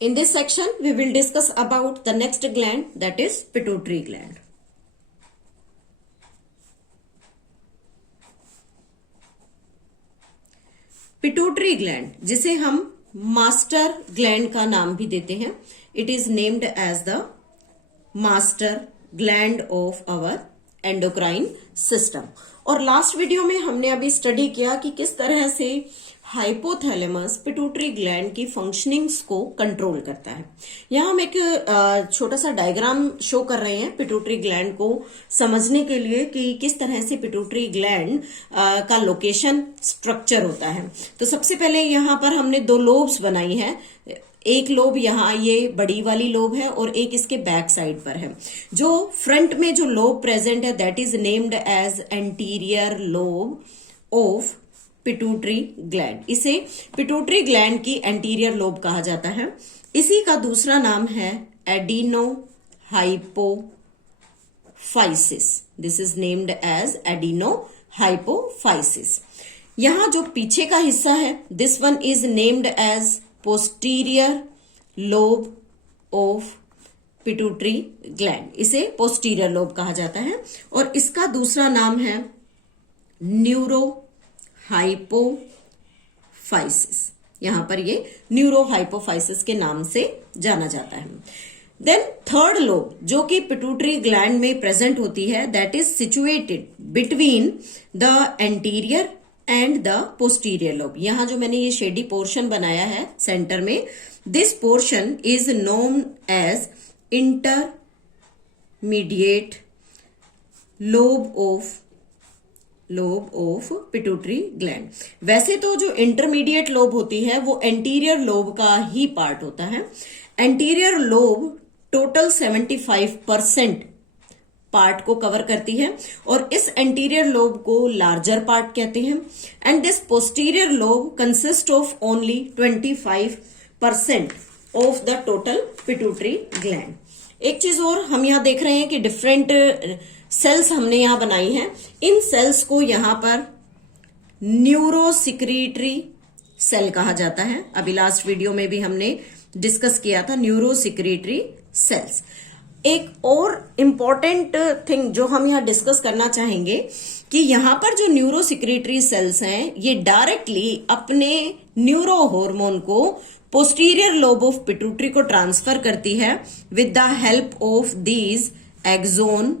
In this section, we will discuss about the next gland, that is pituitary gland. Pituitary gland, जिसे हम master gland का नाम भी देते हैं, it is named as the master gland of our endocrine system. और last video में हमने अभी स्टडी किया कि किस तरह से हाइपोथैलेमस पिट्यूटरी ग्लैंड की फंक्शनिंग्स को कंट्रोल करता है। यहां हम एक छोटा सा डायग्राम शो कर रहे हैं पिट्यूटरी ग्लैंड को समझने के लिए कि किस तरह से पिट्यूटरी ग्लैंड का लोकेशन स्ट्रक्चर होता है। तो सबसे पहले यहां पर हमने दो लोब्स बनाई है। एक लोब यहाँ ये बड़ी वाली लोब है और एक इसके बैक साइड पर है। जो फ्रंट में जो लोब प्रेजेंट है that is named as anterior lobe of pituitary gland. इसे पिट्यूटरी ग्लैंड की एंटीरियर लोब कहा जाता है। इसी का दूसरा नाम है adenohypophysis. This is named as adenohypophysis. यहां जो पीछे का हिस्सा है this one is named as posterior lobe of pituitary gland. इसे पोस्टीरियर लोब कहा जाता है और इसका दूसरा नाम है न्यूरो हाइपोफाइसिस। यहां पर ये न्यूरो हाइपोफाइसिस के नाम से जाना जाता है। देन थर्ड लोब जो कि पिट्यूटरी ग्लैंड में प्रेजेंट होती है that is situated between the anterior and the posterior lobe. यहां जो मैंने ये शेडी पोर्शन बनाया है सेंटर में, this portion is known as intermediate lobe of pituitary gland. वैसे तो जो इंटरमीडिएट लोब होती है वो एंटीरियर लोब का ही पार्ट होता है। एंटीरियर लोब टोटल 75% पार्ट को कवर करती है और इस एंटीरियर लोब को लार्जर पार्ट कहते हैं। And this posterior lobe consist of only 25% of the total pituitary gland. एक चीज और हम यहां देख रहे हैं कि डिफरेंट सेल्स हमने यहां बनाई हैं। इन सेल्स को यहां पर न्यूरोसिक्रीटरी सेल कहा जाता है। अभी लास्ट वीडियो में भी हमने डिस्कस किया था न्यूरोसिक्रीटरी सेल्स। एक और इम्पॉर्टेंट थिंग जो हम यहां डिस्कस करना चाहेंगे कि यहां पर जो न्यूरोसिक्रीटरी सेल्स हैं ये डायरेक्टली अपने न्यूरो हार्मोन को पोस्टीरियर लोब ऑफ पिट्यूटरी को ट्रांसफर करती है with the help of these axon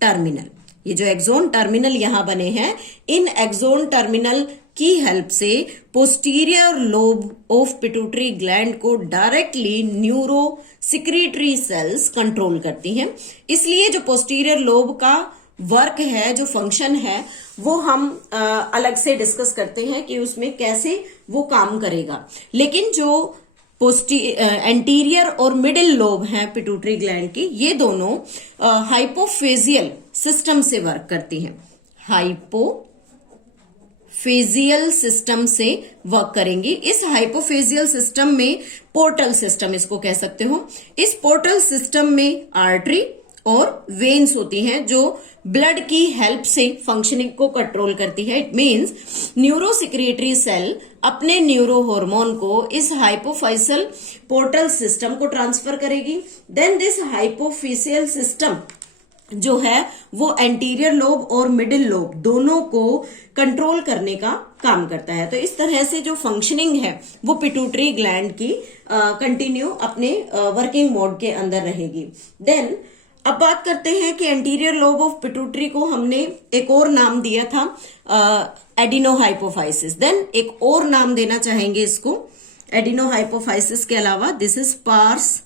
terminal. ये जो एक्सोन टर्मिनल यहां बने हैं, इन एक्सोन टर्मिनल की हेल्प से posterior lobe of pituitary gland को directly neuro secretory cells control करती हैं। इसलिए जो पोस्टीरियर लोब का वर्क है, जो फंक्शन है, वो हम अलग से डिस्कस करते हैं कि उसमें कैसे वो काम करेगा। लेकिन जो एंटीरियर और मिडिल लोब हैं पिट्यूटरी ग्लैंड की, ये दोनों हाइपोफेजियल सिस्टम से वर्क करती हैं। हाइपोफेजियल सिस्टम से वर्क करेंगी। इस हाइपोफेजियल सिस्टम में पोर्टल सिस्टम इसको कह सकते हो। इस पोर्टल सिस्टम में आर्टरी और वेन्स होती हैं जो ब्लड की हेल्प से फंक्शनिंग को कंट्रोल करती है। इट मींस न्यूरोसिक्रीटरी सेल अपने न्यूरो हार्मोन को इस हाइपोफाइसल पोर्टल सिस्टम को ट्रांसफर करेगी। देन दिस हाइपोफेजियल सिस्टम जो है वो एंटीरियर लोब और मिडिल लोब दोनों को कंट्रोल करने का काम करता है। तो इस तरह से जो फंक्शनिंग है वो पिट्यूटरी ग्लैंड की कंटिन्यू अपने वर्किंग मोड के अंदर रहेगी। देन अब बात करते हैं कि एंटीरियर लोब ऑफ पिट्यूटरी को हमने एक और नाम दिया था एडिनो हाइपोफाइसिस। देन एक और नाम देना चाहेंगे इसको एडिनो हाइपोफाइसिस के अलावा, this is pars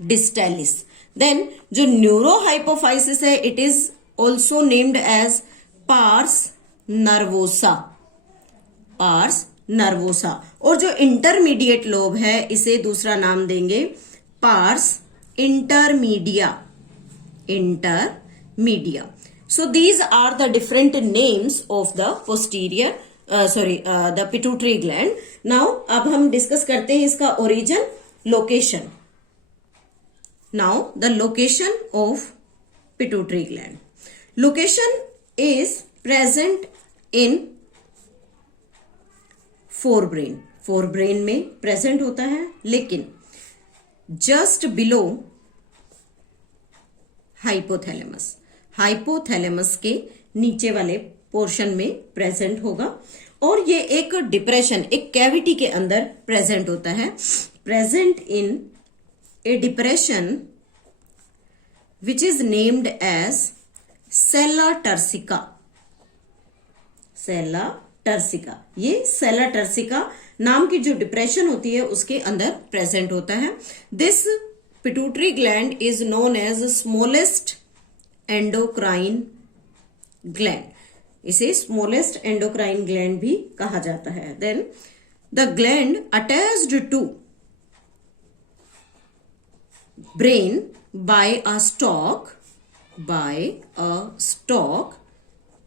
distalis. Then जो न्यूरो हाइपोफाइसिस है it is also named as pars nervosa. और जो इंटरमीडिएट लोब है इसे दूसरा नाम देंगे pars intermedia. So these are the different names of the the pituitary gland. Now अब हम डिस्कस करते हैं इसका origin, location. Now the location of pituitary gland. Location is present in forebrain. Forebrain में प्रेजेंट होता है, लेकिन जस्ट बिलो हाइपोथैलेमस, हाइपोथैलेमस के नीचे वाले पोर्शन में प्रेजेंट होगा। और ये एक डिप्रेशन, एक कैविटी के अंदर प्रेजेंट होता है, present in a depression which is named as sella turcica. Sella turcica, ये सेला टर्सिका नाम की जो डिप्रेशन होती है उसके अंदर प्रेजेंट होता है। This pituitary gland is known as smallest endocrine gland, इसे स्मॉलेस्ट एंडोक्राइन ग्लैंड भी कहा जाता है। Then the gland attached to brain by a stalk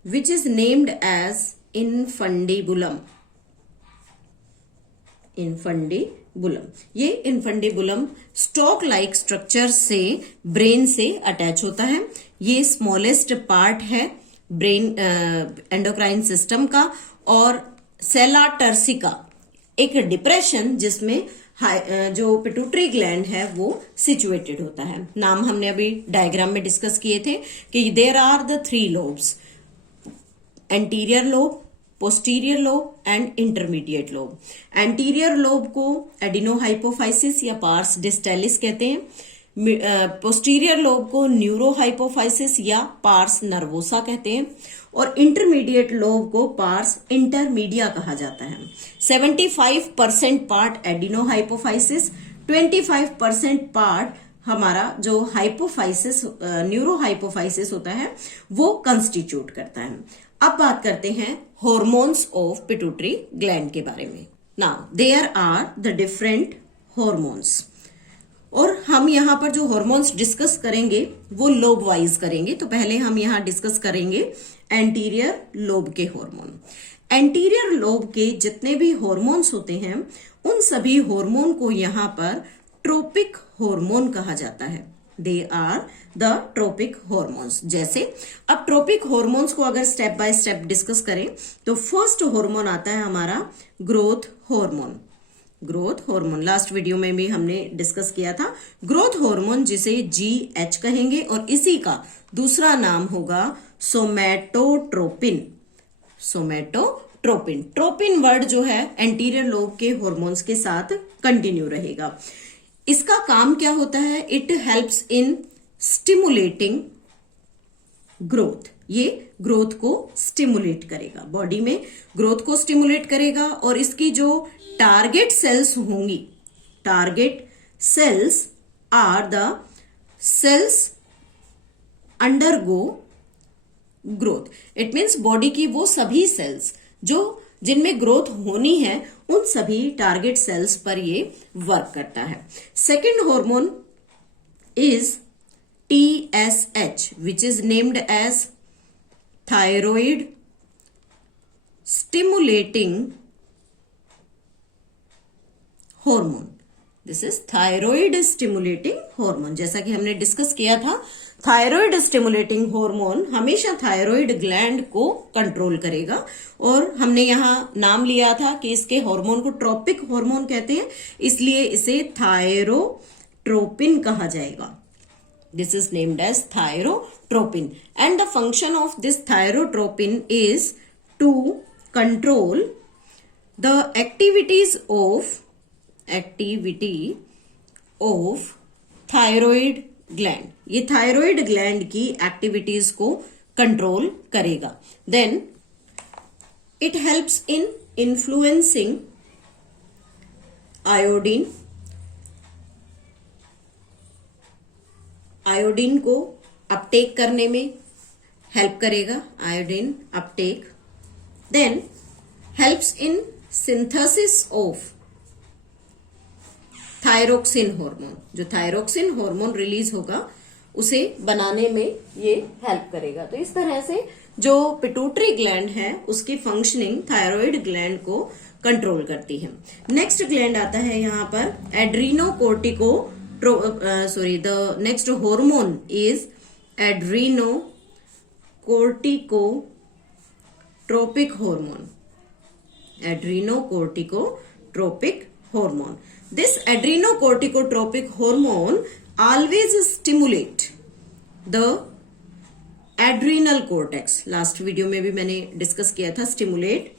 which is named as infundibulum। ये इनफंडिबुलम स्टॉक लाइक स्ट्रक्चर से brain से attach होता है। ये स्मॉलेस्ट पार्ट है ब्रेन एंडोक्राइन सिस्टम का। और सेला टर्सिका एक डिप्रेशन जिसमें जो पिट्यूटरी ग्लैंड है वो सिचुएटेड होता है। नाम हमने अभी डायग्राम में डिस्कस किए थे कि there are the 3 lobes, anterior lobe, posterior lobe and intermediate lobe. Anterior lobe को एडिनोहाइपोफाइसिस या पार्स डिस्टेलिस कहते हैं। पोस्टीरियर लोब को न्यूरोहाइपोफाइसिस या पार्स नर्वोसा कहते हैं। और इंटरमीडिएट लोब को पार्स इंटरमीडिया कहा जाता है। 75% पार्ट एडिनोहाइपोफाइसिस, 25% पार्ट हमारा जो हाइपोफाइसिस न्यूरोहाइपोफाइसिस होता है वो कंस्टिट्यूट करता है। अब बात करते हैं हॉर्मोन्स ऑफ पिट्यूटरी ग्लैंड के बारे में। Now there are the different hormones, और हम यहाँ पर जो हॉर्मोन्स डिस्कस करेंगे वो लोब वाइज करेंगे। तो पहले हम यहाँ डिस्कस करेंगे एंटीरियर लोब के हॉर्मोन। एंटीरियर लोब के जितने भी हॉर्मोन्स होते हैं उन सभी हॉर्मोन को यहाँ पर ट्रोपिक हार्मोन कहा जाता है। They are the tropic hormones. जैसे अब ट्रोपिक हॉर्मोन्स को अगर स्टेप बाय स्टेप डिस्कस करें तो फर्स्ट हार्मोन आता है हमारा growth hormone. Growth hormone last video में भी हमने डिस्कस किया था। ग्रोथ हार्मोन जिसे GH कहेंगे, और इसी का दूसरा नाम होगा सोमैटोट्रोपिन। सोमैटोट्रोपिन, ट्रोपिन वर्ड जो है एंटीरियर लोब के हॉर्मोन्स के साथ कंटिन्यू रहेगा। इसका काम क्या होता है? It helps in stimulating growth. ये ग्रोथ को स्टिमुलेट करेगा, बॉडी में ग्रोथ को स्टिमुलेट करेगा। और इसकी जो टारगेट सेल्स होंगी, target cells are the cells undergo growth. It means body की वो सभी सेल्स जो जिनमें ग्रोथ होनी है उन सभी टारगेट सेल्स पर ये वर्क करता है। Second hormone is TSH which is named as thyroid stimulating hormone। This is thyroid stimulating hormone. जैसा कि हमने डिस्कस किया था, थायराइड स्टिमुलेटिंग हार्मोन हमेशा थायराइड ग्लैंड को कंट्रोल करेगा। और हमने यहाँ नाम लिया था कि इसके हार्मोन को ट्रोपिक हार्मोन कहते हैं, इसलिए इसे थायरोट्रोपिन कहा जाएगा। This is named as thyrotropin, and the function of this thyrotropin is to control the activity of thyroid gland। ये thyroid gland की activities को control करेगा। Then it helps in influencing iodine को अपटेक करने में help करेगा, iodine uptake. Then helps in synthesis of thyroxine hormone. जो thyroxine hormone release होगा उसे बनाने में ये हेल्प करेगा। तो इस तरह से जो पिट्यूटरी ग्लैंड है उसकी फंक्शनिंग थायराइड ग्लैंड को कंट्रोल करती है। नेक्स्ट ग्लैंड आता है यहाँ पर एड्रीनोकोर्टिको the next hormone is adrenocorticotropic hormone। adrenocorticotropic adrenocorticotropic hormone. This adrenocorticotropic hormone always stimulate the adrenal cortex. Last video में भी मैंने डिस्कस किया था, stimulate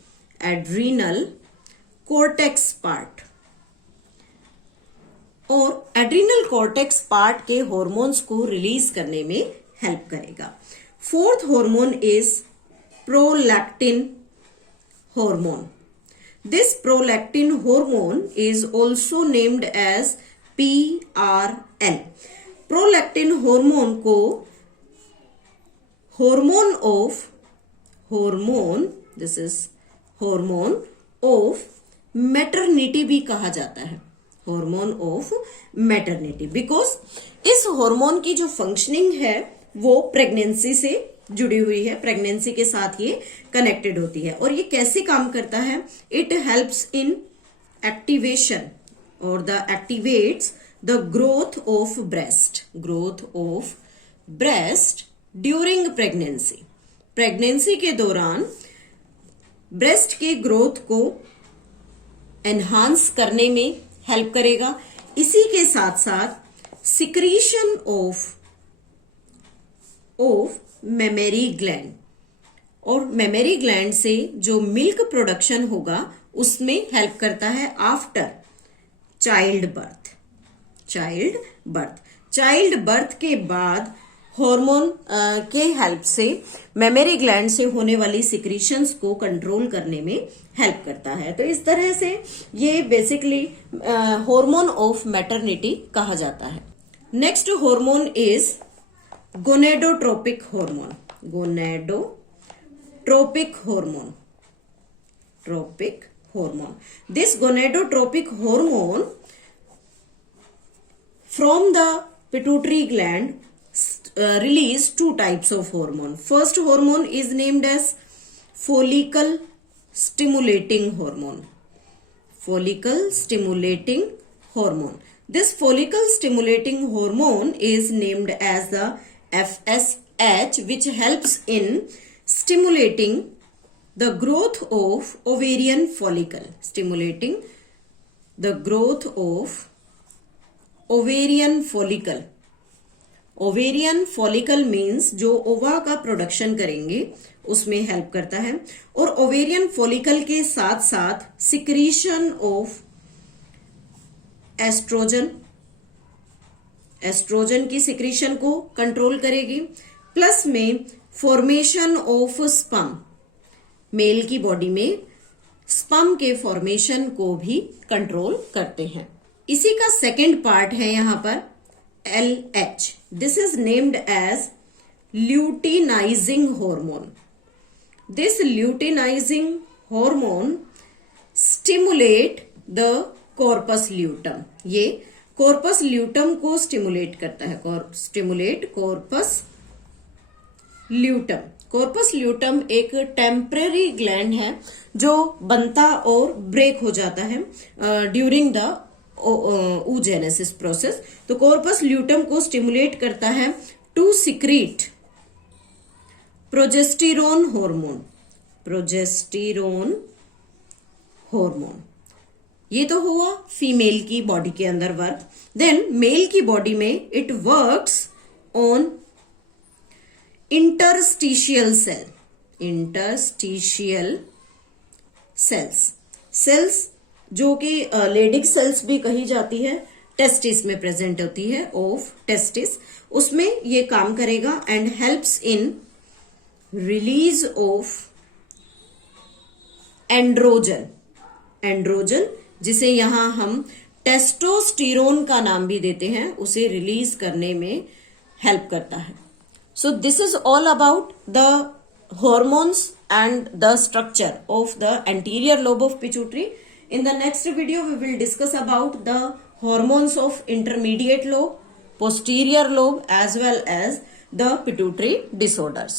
adrenal cortex part. और एड्रीनल कॉर्टेक्स पार्ट के हॉर्मोन्स को रिलीज करने में हेल्प करेगा. Fourth hormone is prolactin hormone. This prolactin hormone is also named as PRL. Prolactin hormone को this is hormone of maternity भी कहा जाता है. हार्मोन ऑफ मैटरनिटी, बिकॉज इस हार्मोन की जो फंक्शनिंग है वो प्रेगनेंसी से जुड़ी हुई है, प्रेगनेंसी के साथ ये कनेक्टेड होती है. और ये कैसे काम करता है? इट हेल्प्स इन एक्टिवेशन और the activates the growth of breast during pregnancy. Pregnancy के दौरान ब्रेस्ट के ग्रोथ को एनहांस करने में हेल्प करेगा. इसी के साथ साथ सिक्रीशन ऑफ मेमरी ग्लैंड, और मेमरी ग्लैंड से जो मिल्क प्रोडक्शन होगा उसमें हेल्प करता है आफ्टर चाइल्ड बर्थ के बाद हार्मोन के हेल्प से मेमरी ग्लैंड से होने वाली सिक्रीशंस को कंट्रोल करने में हेल्प करता है. तो इस तरह से ये बेसिकली हार्मोन ऑफ मैटरनिटी कहा जाता है. Next hormone is gonadotropic hormone. This gonadotropic hormone from the pituitary gland release two types of hormone. First hormone is named as follicle stimulating hormone. This follicle stimulating hormone is named as the FSH, which helps in stimulating the growth of ovarian follicle. Ovarian follicle means जो ओवा का production करेंगे उसमें help करता है. और ovarian follicle के साथ साथ सिक्रीशन ऑफ एस्ट्रोजन की सिक्रीशन को कंट्रोल करेगी. प्लस में फॉर्मेशन ऑफ स्पर्म, मेल की बॉडी में स्पर्म के फॉर्मेशन को भी कंट्रोल करते हैं. इसी का सेकेंड पार्ट है यहां पर LH. This is named as luteinizing hormone. This luteinizing hormone stimulate the corpus luteum. ये corpus luteum को stimulate करता है. corpus luteum. corpus luteum एक टेम्पररी ग्लैंड है जो बनता और ब्रेक हो जाता है ड्यूरिंग द oogenesis प्रोसेस. तो कॉर्पस ल्यूटम को स्टिमुलेट करता है टू सिक्रीट प्रोजेस्टेरोन हार्मोन. ये तो हुआ फीमेल की बॉडी के अंदर वर्क. देन मेल की बॉडी में it works on interstitial cells जो कि लेडिक सेल्स भी कही जाती है, टेस्टिस में प्रेजेंट होती है, ऑफ टेस्टिस. उसमें ये काम करेगा and helps in release of androgen, जिसे यहां हम टेस्टोस्टेरोन का नाम भी देते हैं, उसे रिलीज करने में हेल्प करता है. So this is all about the hormones and the structure of the anterior lobe of pituitary. In the next video, we will discuss about the hormones of intermediate lobe, posterior lobe, as well as the pituitary disorders.